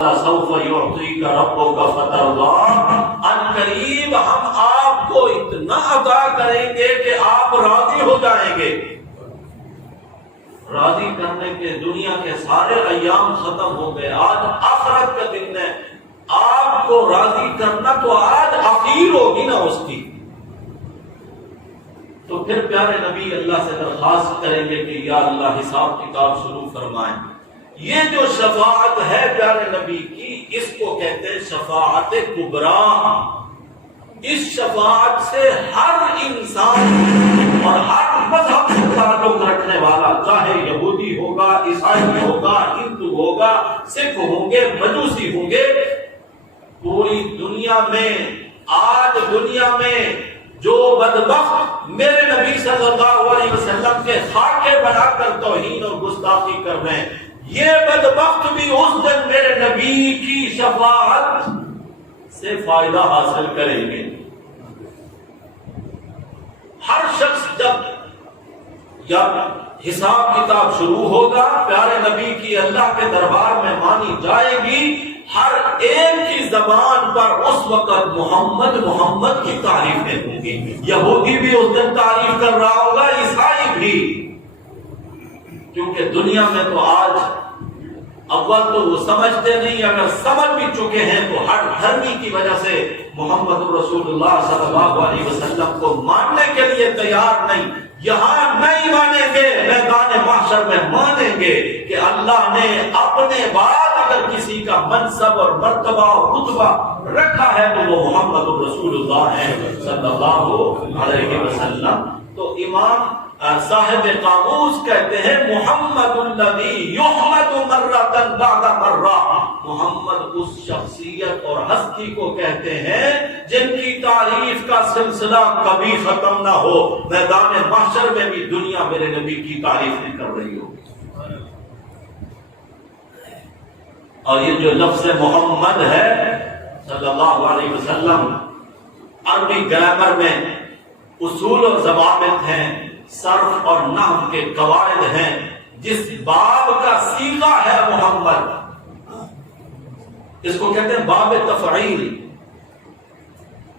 سوف یعطیک ربک فترضی، ان قریب ہم آپ کو اتنا عطا کریں گے کہ آپ راضی ہو جائیں گے۔ راضی کرنے کے دنیا کے سارے ایام ختم ہو گئے، آج آخرت کا دن ہے، آپ کو راضی کرنا تو آج اخیر ہوگی نا اس کی۔ تو پھر پیارے نبی اللہ سے درخواست کریں گے کہ یا اللہ حساب کتاب شروع فرمائیں۔ یہ جو شفاعت ہے پیارے نبی کی، اس کو کہتے ہیں شفاعت کبریٰ۔ اس شفاعت سے ہر انسان اور ہر مذہب سے تعلق رکھنے والا، چاہے یہودی ہوگا، عیسائی ہوگا، ہندو ہوگا، سکھ ہوں گے، مجوسی ہوں گے، پوری دنیا میں آج دنیا میں جو بدبخت میرے نبی صلی اللہ علیہ وسلم کے خاکے بنا کر توہین اور گستاخی کر رہے ہیں، یہ بدبخت بھی اس دن میرے نبی کی شفاعت سے فائدہ حاصل کریں گے۔ ہر شخص جب حساب کتاب شروع ہوگا، پیارے نبی کی اللہ کے دربار میں مانی جائے گی، ہر ایک کی زبان پر اس وقت محمد محمد کی تعریفیں ہوں گی۔ یہودی بھی اس دن تعریف کر رہا ہوگا، عیسائی بھی، کیونکہ دنیا میں تو آج اول تو وہ سمجھتے نہیں، اگر سمجھ بھی چکے ہیں تو ہر دھرمی کی وجہ سے محمد رسول اللہ صلی اللہ علیہ وسلم کو ماننے کے لیے تیار نہیں۔ یہاں نہیں مانیں گے، میدان محشر میں مانیں گے کہ اللہ نے اپنے بعد اگر کسی کا منصب اور مرتبہ اور رتبہ رکھا ہے تو وہ محمد رسول اللہ ہے صلی اللہ علیہ وسلم۔ تو امام صاحب قاموس کہتے ہیں محمد الذی یحمد مرۃ بعد مرہ، محمد اس شخصیت اور ہستی کو کہتے ہیں جن کی تعریف کا سلسلہ کبھی ختم نہ ہو، میدان محشر میں بھی دنیا میرے نبی کی تعریفیں کر رہی ہو۔ اور یہ جو لفظ محمد ہے صلی اللہ علیہ وسلم، عربی گرامر میں اصول اور ضوابط ہیں، صرف اور نحو کے قواعد ہیں، جس باب کا صیغہ ہے محمد، اس کو کہتے ہیں باب تفعیل۔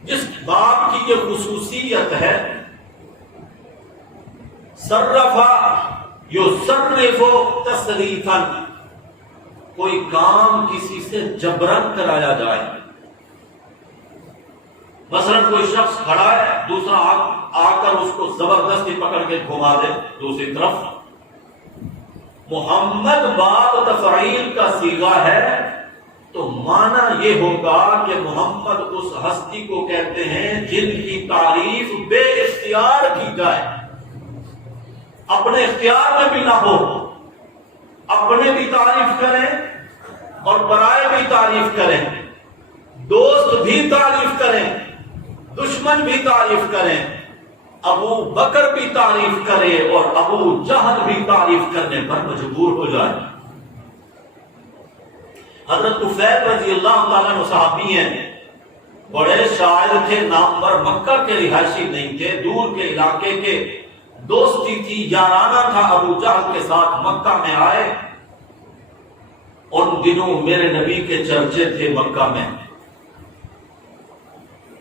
جس باب کی یہ خصوصیت ہے، صرف یصرف تصریفا، کوئی کام کسی سے جبرن کرایا جائے، مثلا کوئی شخص کھڑا ہے، دوسرا آ کر اس کو زبردستی پکڑ کے گھما دے دوسری طرف، محمد باب تفعیل کا صیغہ ہے، تو معنی یہ ہوگا کہ محمد اس ہستی کو کہتے ہیں جن کی تعریف بے اختیار کی جائے، اپنے اختیار میں بھی نہ ہو، اپنے بھی تعریف کریں اور برائے بھی تعریف کریں، دوست بھی تعریف کریں، دشمن بھی تعریف کریں، ابو بکر بھی تعریف کرے اور ابو جہل بھی تعریف کرنے پر مجبور ہو جائے۔ حضرت طفیل رضی اللہ تعالیٰ عنہ صحابی ہیں، بڑے شاعر تھے، نامور، مکہ کے رہائشی نہیں تھے، دور کے علاقے کے، دوستی تھی، یارانہ تھا ابو جہل کے ساتھ، مکہ میں آئے۔ ان دنوں میرے نبی کے چرچے تھے مکہ میں۔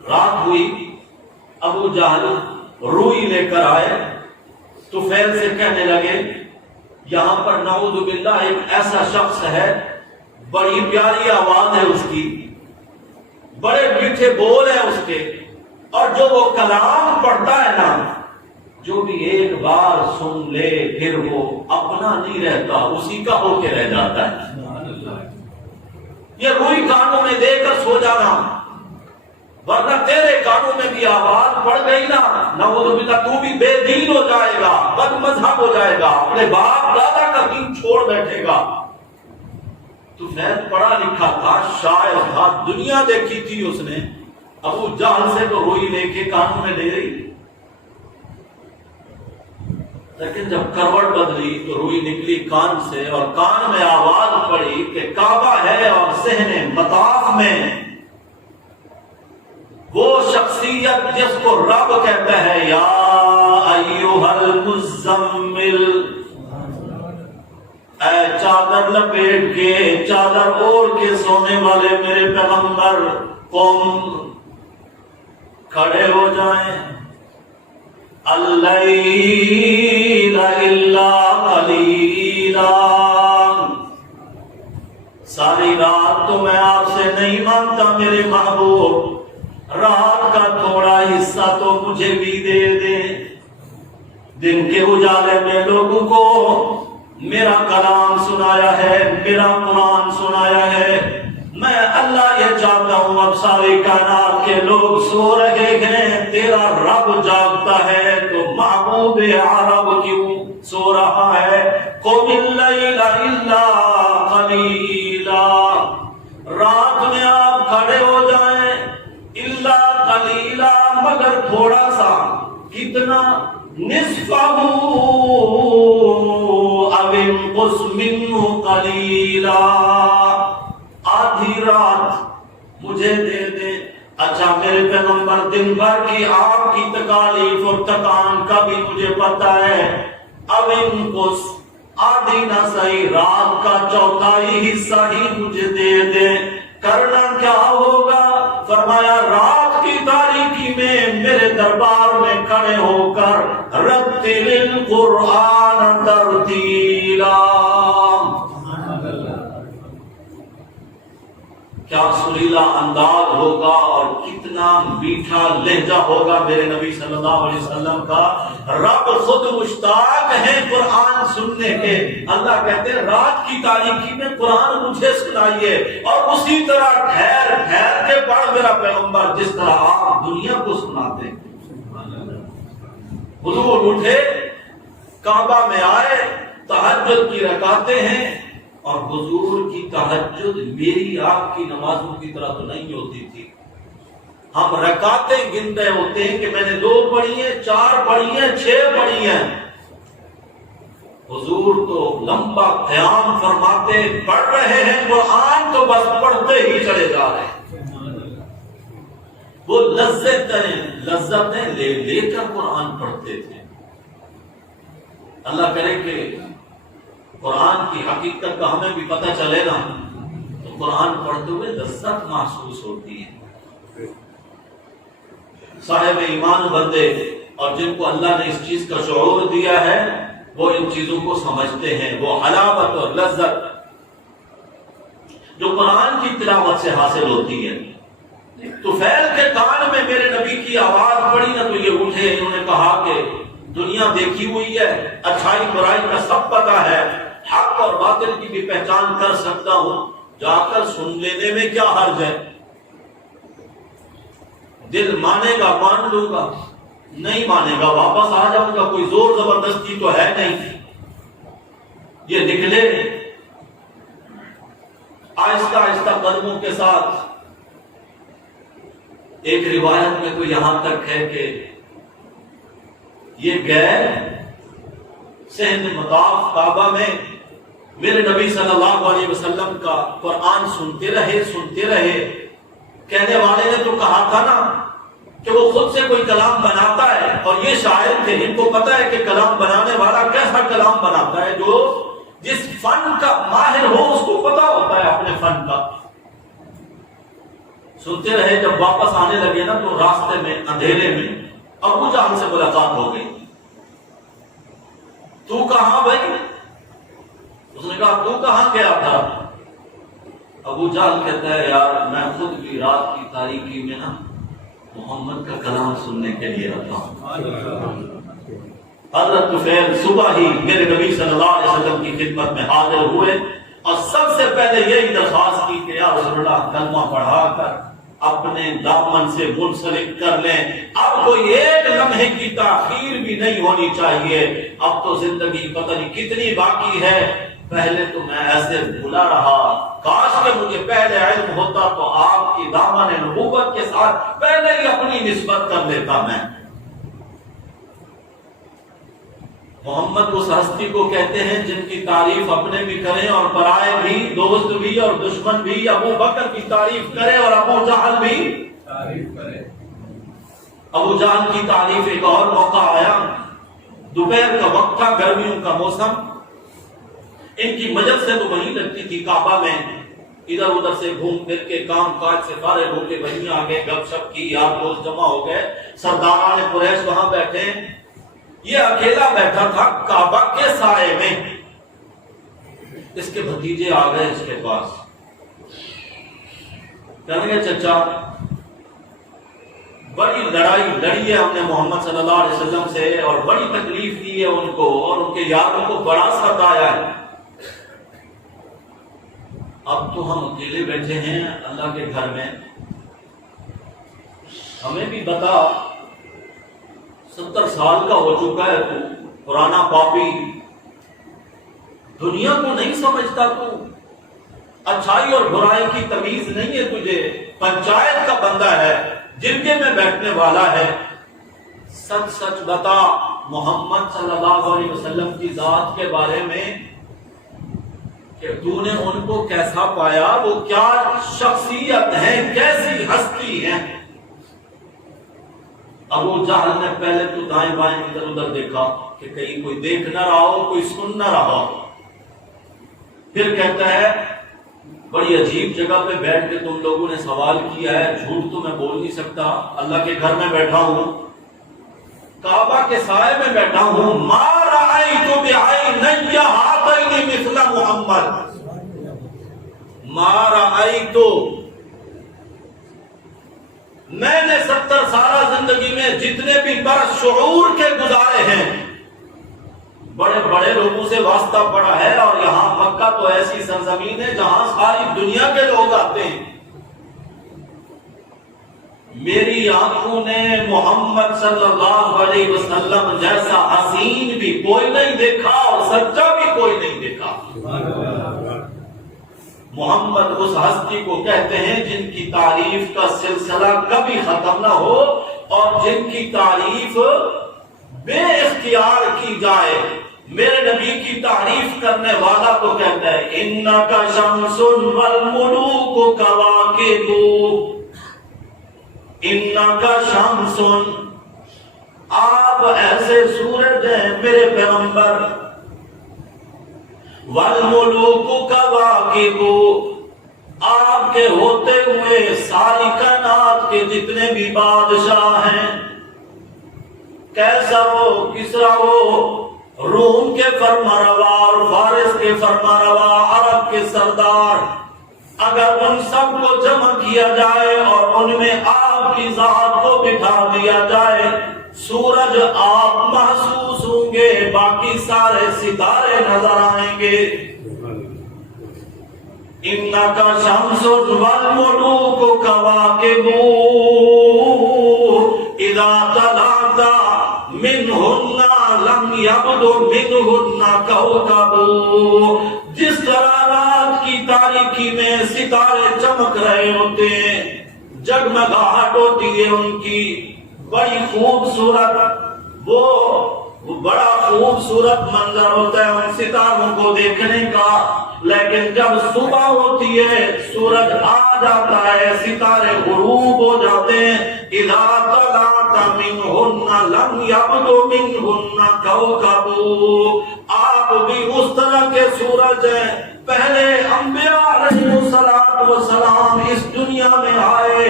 رات ہوئی، ابو جہل روئی لے کر آئے، طفیل سے کہنے لگے یہاں پر نعوذ باللہ ایک ایسا شخص ہے، بڑی پیاری آواز ہے اس کی، بڑے میٹھے بول ہیں اس کے، اور جو وہ کلام پڑھتا ہے نا، جو بھی ایک بار سن لے پھر وہ اپنا نہیں رہتا، اسی کا ہو کے رہ جاتا ہے۔ یہ روئی کانوں میں دے کر سو جانا، ورنہ تیرے کانوں میں بھی آواز پڑ گئی نا، نعوذ باللہ تو بھی بے دین ہو جائے گا، بد مذہب ہو جائے گا، اپنے باپ دادا کا دین چھوڑ بیٹھے گا۔ تو فیض پڑھا لکھا تھا، شاعر تھا، دنیا دیکھی تھی اس نے، ابو جہل سے تو روئی لے کے کانوں میں لے گئی، لیکن جب کروٹ بدلی تو روئی نکلی کان سے، اور کان میں آواز پڑی کہ کعبہ ہے اور صحن مطاف میں وہ شخصیت جس کو رب کہتا ہے یا ایھا المزمل اے چادر لپیٹ کے چادر اوڑھ کے سونے والے میرے پیغمبر، قوم کھڑے ہو جائیں، اللیل الا قلیلا، ساری رات تو میں آپ سے نہیں مانگتا میرے محبوب، رات کا تھوڑا حصہ تو مجھے بھی دے دیں۔ دن کے اجالے میں لوگوں کو میرا کلام سنایا ہے، میرا قرآن سنایا ہے، میں اللہ یہ چاہتا ہوں اب ساری کائنات کے لوگ سو رہے ہیں، تیرا رب جاگتا ہے تو محبوب عرب کیوں سو رہا ہے؟ قم اللیل الا قلیلا، رات میں آپ کھڑے ہو جائیں، الا قلیلا، مگر تھوڑا سا، کتنا؟ نصفہ او انقص منہ قلیلا، آدھی رات مجھے دے دیں۔ اچھا میرے پیغمبر، دن بھر کی آپ کی تکالیف اور تکان کا بھی مجھے پتا ہے، اب انقص، آدھی نہ صحیح، رات کا چوتھائی حصہ ہی مجھے دے دیں۔ کرنا کیا ہوگا؟ فرمایا رات کی تاریکی میں میرے دربار میں کھڑے ہو کر رتل القرآن ترتیلا، کیا سریلا انداز ہوگا اور کتنا میٹھا لہجہ ہوگا میرے نبی صلی اللہ علیہ وسلم کا۔ رب خود مشتاق ہے قرآن سننے کے، اللہ کہتے ہیں رات کی تاریکی میں قرآن مجھے سنائیے، اور اسی طرح ٹھہر ٹھہر کے پڑھ میرا پیغمبر، جس طرح آپ دنیا کو سناتے ہیں۔ حضور اٹھے، کعبہ میں آئے، تہجد کی رکعتیں ہیں، اور حضور کی تہجد میری آپ کی نمازوں کی طرح تو نہیں ہوتی تھی، ہم رکعتیں گن رہے ہوتے ہیں کہ میں نے 2 پڑھی ہیں، 4 پڑھی ہیں، 6 پڑھی ہیں، حضور تو لمبا قیام فرماتے، پڑھ رہے ہیں قرآن تو بس پڑھتے ہی چلے جا رہے ہیں، وہ لذتیں لے لے کر قرآن پڑھتے تھے۔ اللہ کرے کہ قرآن کی حقیقت کا ہمیں بھی پتہ چلے نا، تو قرآن پڑھتے ہوئے لذت محسوس ہوتی ہے۔ صاحب ایمان بندے اور جن کو اللہ نے اس چیز کا شعور دیا ہے، وہ ان چیزوں کو سمجھتے ہیں، وہ حلاوت اور لذت جو قرآن کی تلاوت سے حاصل ہوتی ہے۔ طفیل کے کان میں میرے نبی کی آواز پڑی نا، تو یہ اٹھے، انہوں نے کہا کہ دنیا دیکھی ہوئی ہے، اچھائی برائی کا سب پتہ ہے، حق اور باطل کی بھی پہچان کر سکتا ہوں، جا کر سن لینے میں کیا حرج ہے؟ دل مانے گا مان لوں گا، نہیں مانے گا واپس آ جاؤں گا، کوئی زور زبردستی تو ہے نہیں۔ یہ نکلے آہستہ آہستہ قدموں کے ساتھ، ایک روایت میں تو یہاں تک ہے کہ یہ گئے صحن مطاف کعبہ میں، میرے نبی صلی اللہ علیہ وسلم کا قرآن سنتے رہے۔ کہنے والے نے تو کہا تھا نا کہ وہ خود سے کوئی کلام بناتا ہے، اور یہ شاعر تھے، ان کو پتا ہے کہ کلام بنانے والا کیسا کلام بناتا ہے، جو جس فن کا ماہر ہو اس کو پتا ہوتا ہے اپنے فن کا۔ سنتے رہے، جب واپس آنے لگے نا تو راستے میں اندھیرے میں ابو جہل سے ملاقات ہو گئی۔ تو کہاں بھائی؟ اس نے کہا تو کہاں گیا تھا؟ ابو جہل کہتا ہے یار میں خود بھی رات کی تاریکی میں نا محمد کا کلام سننے کے لیے رہتا ہوں۔ حضرت طفیل صبح ہی میرے نبی صلی اللہ علیہ وسلم کی خدمت میں حاضر ہوئے، اور سب سے پہلے یہی درخواست کی کہ یا رسول اللہ کلمہ پڑھا کر اپنے دامن سے منسلک کر لیں، اب کوئی ایک لمحے کی تاخیر بھی نہیں ہونی چاہیے، اب تو زندگی پتہ نہیں کتنی باقی ہے، پہلے تو میں ایسے بھولا رہا، کاش کہ مجھے پہلے علم ہوتا تو آپ کی دامن نبوت کے ساتھ پہلے ہی اپنی نسبت کر لیتا میں۔ محمد اس ہستی کو کہتے ہیں جن کی تعریف اپنے بھی کریں اور پرائے بھی، دوست بھی اور دشمن بھی، ابو بکر کی تعریف کرے اور ابو جہل بھی تعریف کرے۔ ابو جہل کی تعریف ایک اور موقع آیا، دوپہر کا وقت تھا، گرمیوں کا موسم، ان کی مجلسیں تو وہیں لگتی تھی کعبہ میں، ادھر ادھر سے گھوم پھر کے کام کاج سے فارغ ہو کے وہیں آگے گپ شپ کی، یار دوست جمع ہو گئے، سرداران قریش وہاں بیٹھے، یہ اکیلا بیٹھا تھا کعبہ کے سائے میں۔ اس کے بھتیجے آ گئے اس کے پاس، کہنے لگے چچا بڑی لڑائی لڑی ہے ہم نے محمد صلی اللہ علیہ وسلم سے، اور بڑی تکلیف دی ہے ان کو، اور ان کے یاروں کو بڑا ستایا ہے، اب تو ہم اکیلے بیٹھے ہیں اللہ کے گھر میں، ہمیں بھی بتا، 70 سال کا ہو چکا ہے تو، پرانا پاپی، دنیا کو نہیں سمجھتا تو، اچھائی اور برائی کی تمیز نہیں ہے تجھے، پنچایت کا بندہ ہے، جرگے میں بیٹھنے والا ہے، سچ سچ بتا محمد صلی اللہ علیہ وسلم کی ذات کے بارے میں کہ تو نے ان کو کیسا پایا، وہ کیا شخصیت ہے، کیسی ہستی ہے۔ ابو جہل نے پہلے تو دائیں بائیں ادھر ادھر دیکھا کہ کہیں کوئی دیکھ نہ رہا ہو، کوئی سن نہ رہا ہو، پھر کہتا ہے بڑی عجیب جگہ پہ بیٹھ کے تم لوگوں نے سوال کیا ہے، جھوٹ تو میں بول نہیں سکتا، اللہ کے گھر میں بیٹھا ہوں، کعبہ کے سائے میں بیٹھا ہوں، ما رأیت بعینی ہاتین مثل محمد، ما رأیت، میں نے 70 سالہ زندگی میں جتنے بھی برس شعور کے گزارے ہیں، بڑے بڑے لوگوں سے واسطہ پڑا ہے، اور یہاں مکہ تو ایسی سرزمین ہے جہاں ساری دنیا کے لوگ آتے ہیں، میری آنکھوں نے محمد صلی اللہ علیہ وسلم جیسا حسین بھی کوئی نہیں دیکھا اور سچا بھی کوئی نہیں دیکھا۔ محمد اس ہستی کو کہتے ہیں جن کی تعریف کا سلسلہ کبھی ختم نہ ہو، اور جن کی تعریف بے اختیار کی جائے۔ میرے نبی کی تعریف کرنے والا کو کہتا ہے انک شمس والملوک کواکب، انک شمس، آپ ایسے سورج ہیں میرے پیغمبر، والملوک کواکب، آپ کے ہوتے ہوئے ساری کائنات کے جتنے بھی بادشاہ ہیں، کیسا ہو، کسرا ہو، روم کے فرمانروا اور فارس کے فرمانروا، عرب کے سردار، اگر ان سب کو جمع کیا جائے اور ان میں آپ کی ذات کو بٹھا دیا جائے، سورج آپ محسوس ہوں گے، باقی سارے ستارے نظر آئیں گے۔ انک شمس والملوک کواکب اذا طلعت منہن لم یبد منہن کوکب، جس طرح رات کی تاریکی میں ستارے چمک رہے ہوتے ہیں، جگمگاہٹ ہوتی ہے ان کی، بڑی خوبصورت، وہ بڑا خوبصورت منظر ہوتا ہے ان ستاروں کو دیکھنے کا، لیکن جب صبح ہوتی ہے، سورج آ جاتا ہے، ستارے غروب ہو جاتے ہیں، اذا طلعت منہن لم یبد منہن کوکب، آپ بھی اس طرح کے سورج ہیں، پہلے انبیاء علیہ السلام اس دنیا میں آئے،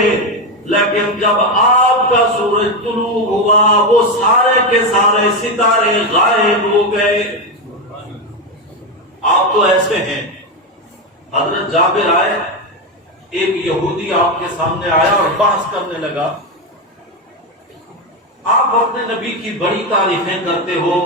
لیکن جب آپ کا سورج طلوع ہوا، وہ سارے کے سارے ستارے غائب ہو گئے۔ آپ تو ایسے ہیں۔ حضرت جابر آئے، ایک یہودی آپ کے سامنے آیا اور بحث کرنے لگا، آپ اپنے نبی کی بڑی تعریفیں کرتے ہو،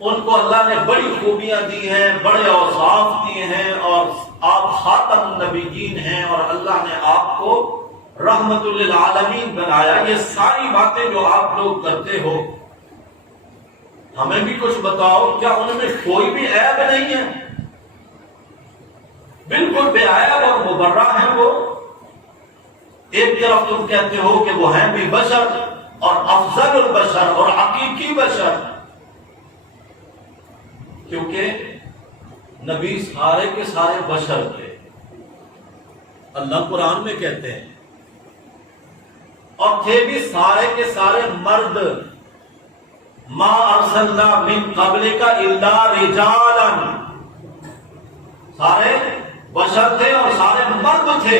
ان کو اللہ نے بڑی خوبیاں دی ہیں، بڑے اوصاف دیے ہیں، اور آپ خاتم النبیین ہیں، اور اللہ نے آپ کو رحمت للعالمین بنایا، یہ ساری باتیں جو آپ لوگ کرتے ہو، ہمیں بھی کچھ بتاؤ، کیا ان میں کوئی بھی عیب نہیں ہے؟ بالکل بے عیب اور مبرہ ہیں وہ۔ ایک طرف تم کہتے ہو کہ وہ ہیں بھی بشر، اور افضل البشر اور حقیقی بشر، کیونکہ نبی سارے کے سارے بشر تھے، اللہ قرآن میں کہتے ہیں، اور تھے بھی سارے کے سارے مرد، ما ارسلنا من قبلک الا رجالا، سارے بشر تھے اور سارے مرد تھے،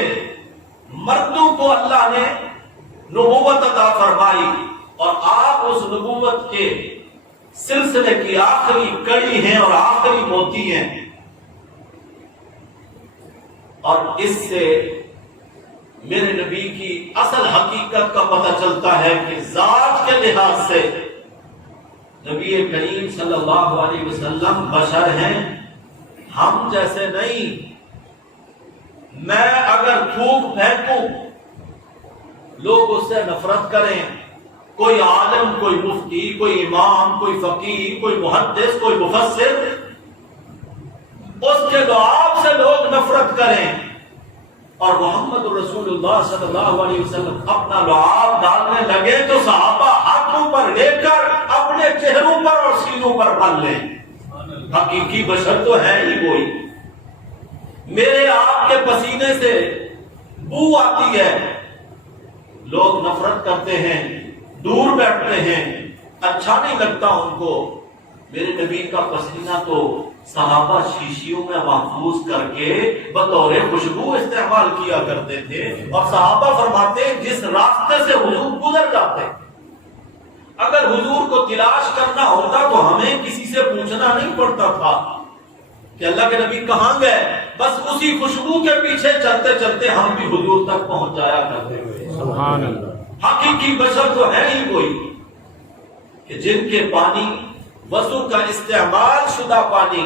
مردوں کو اللہ نے نبوت عطا فرمائی، اور آپ اس نبوت کے سلسلے کی آخری کڑی ہیں اور آخری موتی ہیں۔ اور اس سے میرے نبی کی اصل حقیقت کا پتہ چلتا ہے کہ ذات کے لحاظ سے نبی کریم صلی اللہ علیہ وسلم بشر ہیں، ہم جیسے نہیں۔ میں اگر تھوک پھینکوں لوگ اس سے نفرت کریں، کوئی عالم، کوئی مفتی، کوئی امام، کوئی فقیہ، کوئی محدث، کوئی مفسر، اس کے لعاب سے لوگ نفرت کریں، اور محمد رسول اللہ صلی اللہ علیہ وسلم اپنا لعاب ڈالنے لگے تو صحابہ ہاتھوں پر لے کر اپنے چہروں پر اور سینوں پر بن لیں۔ حقیقی بشر تو ہے ہی کوئی۔ میرے آپ کے پسینے سے بو آتی ہے، لوگ نفرت کرتے ہیں، دور بیٹھتے ہیں، اچھا نہیں لگتا ان کو۔ میرے نبی کا پسینہ تو صحابہ شیشیوں میں محفوظ کر کے بطور خوشبو استعمال کیا کرتے تھے، اور صحابہ فرماتے جس راستے سے حضور گزر جاتے، اگر حضور کو تلاش کرنا ہوتا تو ہمیں کسی سے پوچھنا نہیں پڑتا تھا کہ اللہ کے نبی کہاں گئے، بس اسی خوشبو کے پیچھے چلتے چلتے ہم بھی حضور تک پہنچ جایا کرتے ہوئے۔ سبحان اللہ۔ حقیقی بشر تو ہے ہی کوئی کہ جن کے پانی وضو کا استعمال شدہ پانی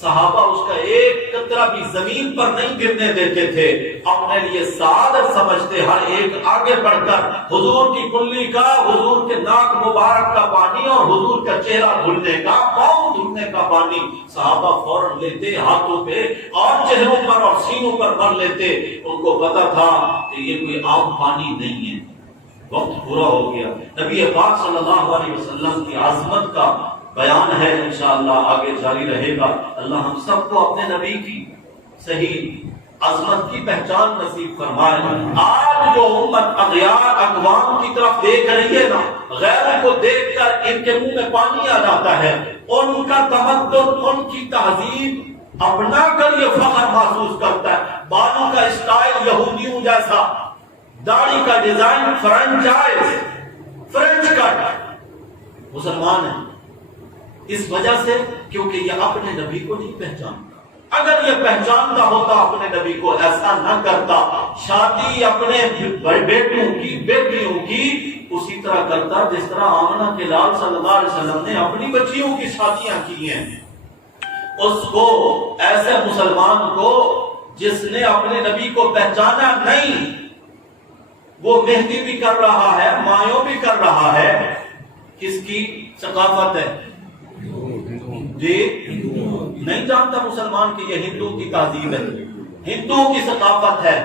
صحابہ اس کا ایک قطرہ بھی زمین پر نہیں گرنے دیتے تھے، اپنے لیے سعادت سمجھتے، ہر ایک آگے بڑھ کر حضور کی کلی کا، حضور کے ناک مبارک کا پانی اور حضور کا چہرہ دھلنے کا، پاؤں دھلنے کا پانی صحابہ فوراً لیتے ہاتھوں پہ اور چہروں پر اور سینوں پر بھر لیتے۔ ان کو پتا تھا کہ یہ کوئی عام پانی نہیں ہے۔ وقت پورا ہو گیا، نبی پاک صلی اللہ علیہ وسلم کی عظمت کا بیان ہے، انشاءاللہ آگے جاری رہے گا۔ اللہ ہم سب کو اپنے نبی کی صحیح عظمت کی پہچان نصیب فرمائے۔ آج جو امت اغیار اقوام کی طرف دیکھ رہی ہے نا، غیروں کو دیکھ کر ان کے منہ میں پانی آ جاتا ہے، ان کا تمدن، ان کی تہذیب اپنا کر یہ فخر محسوس کرتا ہے۔ بالوں کا اسٹائل یہودیوں جیسا، داڑھی کا ڈیزائن فرینچ کٹ، مسلمان ہیں اس وجہ سے کیونکہ یہ اپنے نبی کو نہیں پہچانتا۔ اگر یہ پہچانتا ہوتا اپنے نبی کو ایسا نہ کرتا، شادی اپنے بیٹوں کی بیٹیوں کی اسی طرح کرتا جس طرح آمنہ کے لال صلی اللہ علیہ وسلم نے اپنی بچیوں کی شادیاں کی ہیں۔ اس کو، ایسے مسلمان کو جس نے اپنے نبی کو پہچانا نہیں، وہ مہندی بھی کر رہا ہے، مایوں بھی کر رہا ہے، کس کی ثقافت ہے؟ جی نہیں جانتا مسلمان کہ یہ ہندو کی تہذیب ہے، ہندو کی ثقافت ہے۔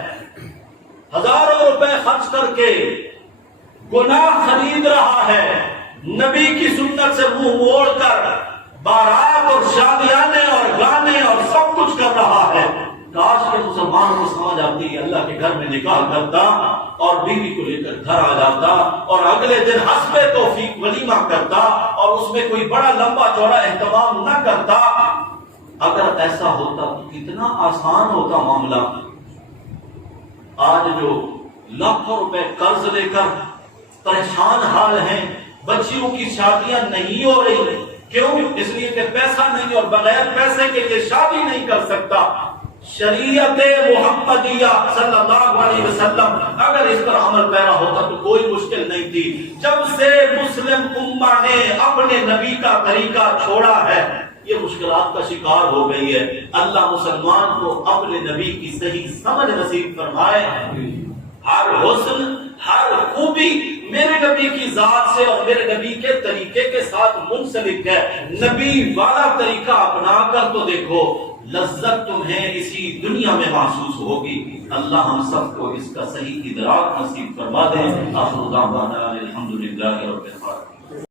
ہزاروں روپے خرچ کر کے گناہ خرید رہا ہے، نبی کی سنت سے منہ موڑ کر بارات اور شادیانے اور گانے اور سب کچھ کر رہا ہے۔ کاش کے مسلمان کو سمجھ آتی ہے، اللہ کے گھر میں نکاح کرتا اور بیوی کو لے کر گھر آ جاتا اور اگلے دن حسب توفیق ولیمہ کرتا اور اس میں کوئی بڑا لمبا چوڑا اہتمام نہ کرتا۔ اگر ایسا ہوتا تو کتنا آسان ہوتا معاملہ۔ آج جو لاکھوں روپے قرض لے کر پریشان حال ہیں، بچیوں کی شادیاں نہیں ہو رہی، کیوں؟ اس لیے کہ پیسہ نہیں، اور بغیر پیسے کے لیے شادی نہیں کر سکتا۔ شریعت محمدیہ صلی اللہ علیہ وسلم اگر اس پر عمل پیرا ہوتا تو کوئی مشکل نہیں تھی۔ جب سے مسلم امہ نے اپنے نبی کا طریقہ چھوڑا ہے، یہ مشکلات کا شکار ہو گئی ہے۔ اللہ مسلمان کو اپنے نبی کی صحیح سمجھ نصیب فرمائے۔ ہر حسن، ہر خوبی میرے نبی کی ذات سے اور میرے نبی کے طریقے کے ساتھ منسلک ہے۔ نبی والا طریقہ اپنا کر تو دیکھو، لذت تمہیں اسی دنیا میں محسوس ہوگی۔ اللہ ہم سب کو اس کا صحیح ادراک نصیب فرما دے۔ آخر دعوانا الحمدللہ رب العالمین۔